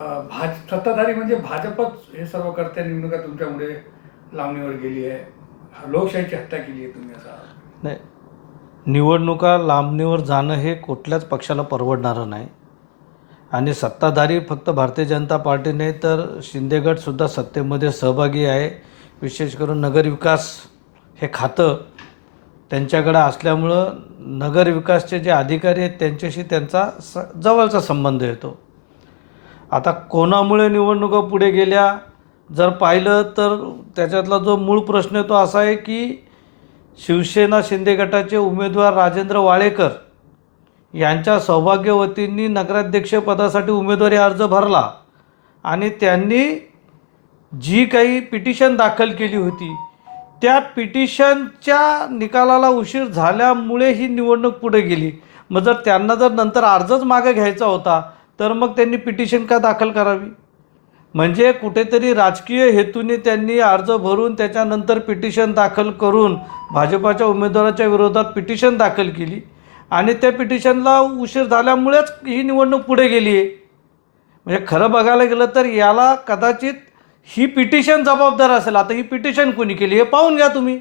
सत्ताधारी म्हणजे भाजपच हे सर्व करते, निवडणुका तुमच्यामुळे लांबणीवर गेली आहे, लोकशाहीची हत्या केली आहे तुम्ही असा. नाही, निवडणुका लांबणीवर जाणं हे कुठल्याच पक्षाला परवडणारं नाही. आणि सत्ताधारी फक्त भारतीय जनता पार्टी नाही तर शिंदेगडसुद्धा सत्तेमध्ये सहभागी आहे. विशेष करून नगरविकास हे खातं त्यांच्याकडे असल्यामुळं नगरविकासचे जे अधिकारी आहेत त्यांच्याशी त्यांचा जवळचा संबंध येतो. आता कोणामुळे निवडणुका पुढे गेल्या जर पाहिलं तर त्याच्यातला जो मूळ प्रश्न तो असा आहे की शिवसेना शिंदे गटाचे उमेदवार राजेंद्र वाळेकर यांच्या सौभाग्यवतींनी नगराध्यक्षपदासाठी उमेदवारी अर्ज भरला आणि त्यांनी जी काही पिटिशन दाखल केली होती त्या पिटिशनच्या निकालाला उशीर झाल्यामुळे ही निवडणूक पुढे गेली. मग जर त्यांना जर नंतर अर्जच मागे घ्यायचा होता तर मग त्यांनी पिटिशन का दाखल करावी? म्हणजे कुठेतरी राजकीय हेतूने त्यांनी अर्ज भरून त्याच्यानंतर पिटिशन दाखल करून भाजपाच्या उमेदवाराच्या विरोधात पिटिशन दाखल केली आणि त्या पिटिशनला उशीर झाल्यामुळेच ही निवडणूक पुढे गेली आहे. म्हणजे खरं बघायला गेलं तर याला कदाचित ही पिटिशन जबाबदार असेल. आता ही पिटिशन कोणी केली हे पाहून घ्या तुम्ही.